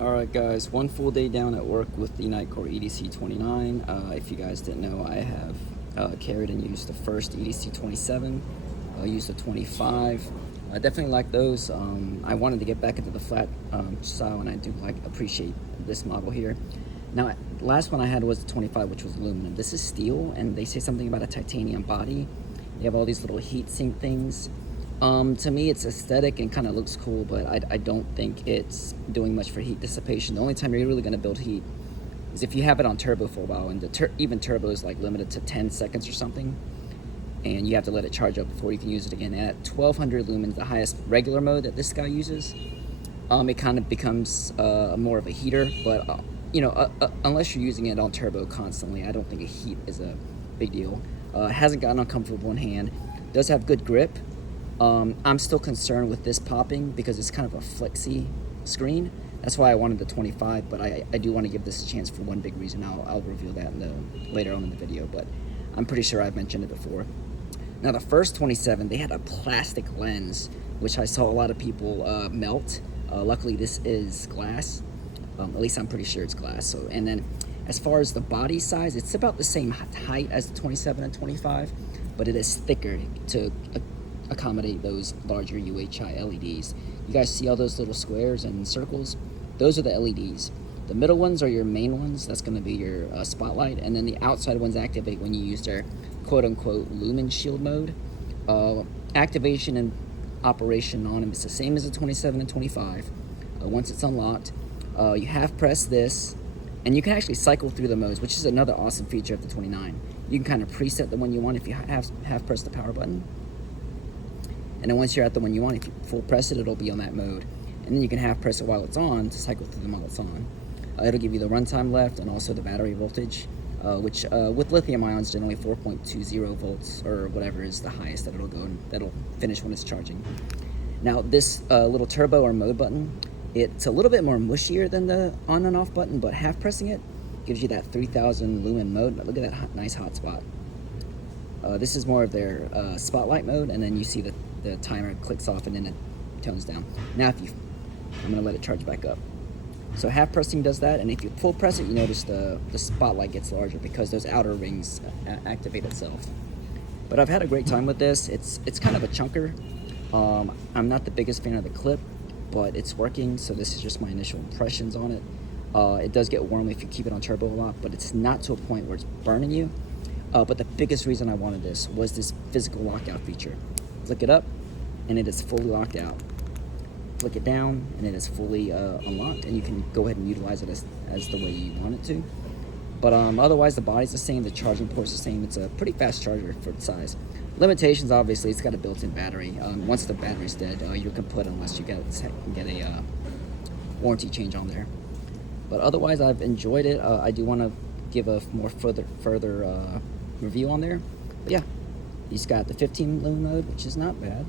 Alright guys, one full day down at work with the Nitecore EDC29. If you guys didn't know, I have carried and used the first EDC27, used the 25. I definitely like those. I wanted to get back into the flat style, and I do appreciate this model here. Now, last one I had was the 25, which was aluminum. This is steel, and they say something about a titanium body. They have all these little heat sink things. To me, it's aesthetic and kind of looks cool, but I don't think it's doing much for heat dissipation. The only time you're really going to build heat is if you have it on turbo for a while, and even turbo is like limited to 10 seconds or something, and you have to let it charge up before you can use it again. At 1200 lumens, the highest regular mode that this guy uses, it kind of becomes more of a heater, but unless you're using it on turbo constantly, I don't think a heat is a big deal. Hasn't gotten uncomfortable in hand, does have good grip. I'm still concerned with this popping because it's kind of a flexy screen. That's why I wanted the 25, but I do want to give this a chance for one big reason. I'll reveal that later on in the video, but I'm pretty sure I've mentioned it before. Now, the first 27, they had a plastic lens, which I saw a lot of people melt. Luckily, this is glass. At least I'm pretty sure it's glass. So, and then as far as the body size, it's about the same height as the 27 and 25, but it is thicker to accommodate those larger UHI LEDs. You guys see all those little squares and circles? Those are the LEDs. The middle ones are your main ones. That's going to be your spotlight, and then the outside ones activate when you use their quote-unquote lumen shield mode. Activation and operation on them is the same as the 27 and 25. Once it's unlocked, you have press this, and you can actually cycle through the modes, which is another awesome feature of the 29. You can kind of preset the one you want if you have pressed the power button. And then once you're at the one you want, if you full press it, it'll be on that mode. And then you can half press it while it's on to cycle through them while it's on. It'll give you the runtime left and also the battery voltage, which with lithium ions, generally 4.20 volts or whatever is the highest that it'll go, and that'll finish when it's charging. Now, this little turbo or mode button, it's a little bit more mushier than the on and off button, but half pressing it gives you that 3000 lumen mode. Look at that nice hot spot. This is more of their spotlight mode, and then you see the timer clicks off and then it tones down. Now, I'm gonna let it charge back up. So half pressing does that, and if you full press it, you notice the spotlight gets larger because those outer rings activate itself. But I've had a great time with this. It's kind of a chunker. I'm not the biggest fan of the clip, but it's working, so this is just my initial impressions on it. It does get warm if you keep it on turbo a lot, but it's not to a point where it's burning you. But the biggest reason I wanted this was this physical lockout feature. Flick it up, and it is fully locked out. Flick it down, and it is fully unlocked, and you can go ahead and utilize it as the way you want it to. But otherwise, the body's the same, the charging port's the same. It's a pretty fast charger for its size. Limitations, obviously, it's got a built-in battery. Once the battery's dead, you can put unless you get a warranty change on there. But otherwise, I've enjoyed it. I do want to give a more further review on there. But yeah, he's got the 15 lumen mode, which is not bad.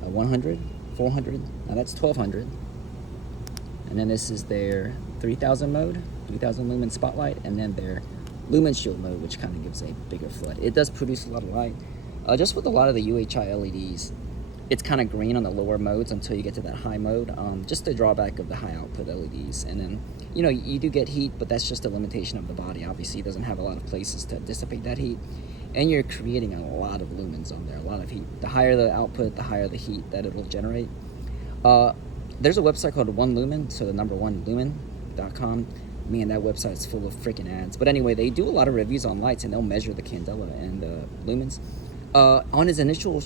100, 400, now that's 1200. And then this is their 3000 mode, 3000 lumen spotlight, and then their lumen shield mode, which kind of gives a bigger flood. It does produce a lot of light. Just with a lot of the UHI LEDs, it's kind of green on the lower modes until you get to that high mode. Just the drawback of the high output LEDs. And then, you do get heat, but that's just a limitation of the body. Obviously, it doesn't have a lot of places to dissipate that heat. And you're creating a lot of lumens on there, a lot of heat. The higher the output, the higher the heat that it will generate. There's a website called One Lumen, so the number one lumen.com. Man, that website is full of freaking ads. But anyway, they do a lot of reviews on lights, and they'll measure the candela and lumens. On his initial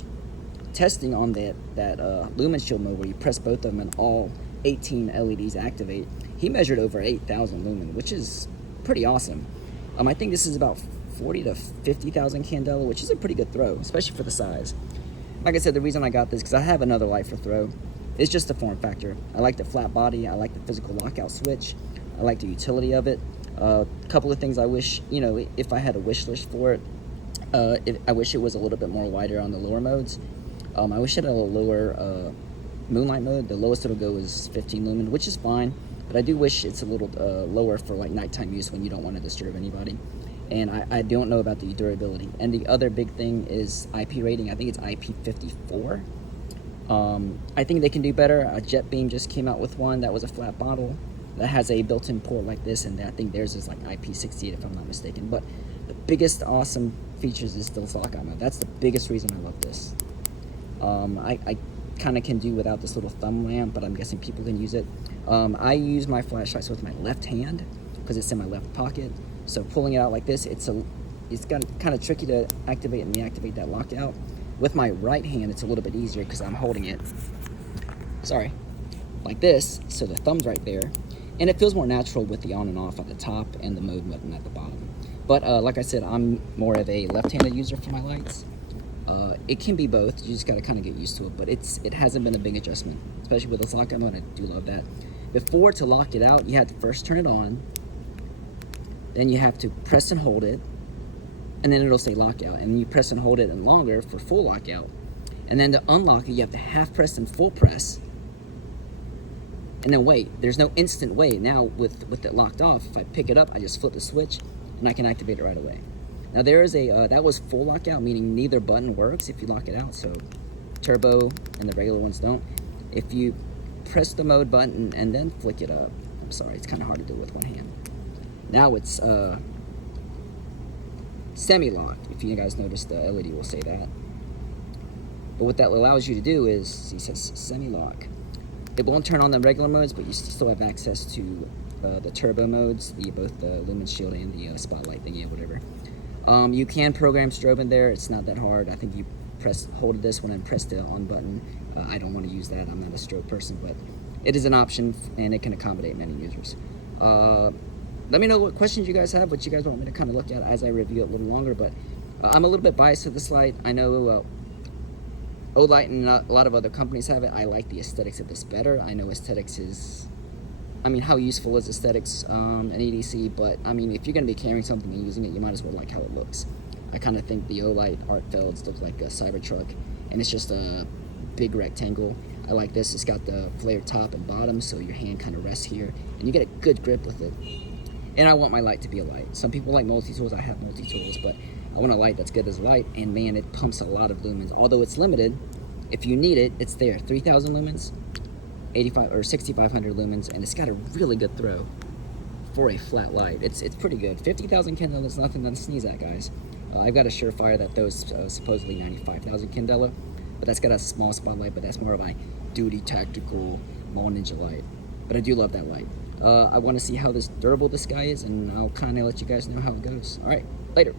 testing on that lumen shield mode, where you press both of them and all 18 LEDs activate, he measured over 8,000 lumen, which is pretty awesome. I think this is about 40 to 50,000 candela, which is a pretty good throw, especially for the size. Like I said, the reason I got this because I have another light for throw. It's just the form factor. I like the flat body. I like the physical lockout switch. I like the utility of it. A couple of things I wish, if I had a wish list for it, I wish it was a little bit more wider on the lower modes. I wish it had a lower moonlight mode. The lowest it'll go is 15 lumen, which is fine, but I do wish it's a little lower for like nighttime use when you don't want to disturb anybody. And I don't know about the durability. And the other big thing is IP rating. I think it's IP54. I think they can do better. Jet Beam just came out with one that was a flat bottle that has a built-in port like this, and I think theirs is like IP68 if I'm not mistaken. But the biggest awesome features is the lockout mode. That's the biggest reason I love this. I kind of can do without this little thumb lamp, but I'm guessing people can use it. I use my flashlights with my left hand because it's in my left pocket. So pulling it out like this, it's kind of tricky to activate and deactivate that lockout. With my right hand, it's a little bit easier because I'm holding it, sorry, like this, so the thumb's right there. And it feels more natural with the on and off at the top and the mode button at the bottom. But like I said, I'm more of a left-handed user for my lights. It can be both, you just gotta kind of get used to it, but it hasn't been a big adjustment, especially with this lockout mode. I do love that. Before, to lock it out, you had to first turn it on, then you have to press and hold it, and then it'll say lockout, and you press and hold it and longer for full lockout. And then to unlock it, you have to half press and full press, and then wait. There's no instant wait. Now with it locked off, if I pick it up, I just flip the switch and I can activate it right away. Now there is a, that was full lockout, meaning neither button works if you lock it out, so turbo and the regular ones don't. If you press the mode button and then flick it up, I'm sorry, it's kind of hard to do with one hand. Now it's semi-locked. If you guys notice, the LED will say that. But what that allows you to do is, it says semi-lock. It won't turn on the regular modes, but you still have access to the turbo modes, both the lumen shield and the spotlight thingy or whatever. You can program strobe in there. It's not that hard. I think you hold this one and press the on button. I don't want to use that. I'm not a strobe person, but it is an option and it can accommodate many users. Let me know what questions you guys have, what you guys want me to kind of look at as I review it a little longer, but I'm a little bit biased to this light. I know Olight and a lot of other companies have it. I like the aesthetics of this better. I know aesthetics is, I mean, how useful is aesthetics in EDC, but I mean, if you're going to be carrying something and using it, you might as well like how it looks. I kind of think the Olight art felds look like a Cybertruck, and it's just a big rectangle. I like this. It's got the flared top and bottom, so your hand kind of rests here, and you get a good grip with it. And I want my light to be a light. Some people like multi-tools. I have multi-tools, but I want a light that's good as a light, and man, it pumps a lot of lumens. Although it's limited, if you need it, it's there. 3,000 lumens, 85 or 6,500 lumens, and it's got a really good throw for a flat light. It's pretty good. 50,000 candela is nothing to sneeze at, guys. I've got a Surefire that throws supposedly 95,000 candela, but that's got a small spotlight, but that's more of a duty tactical mall ninja light. But I do love that light. I want to see how durable this guy is, and I'll kind of let you guys know how it goes. All right, later.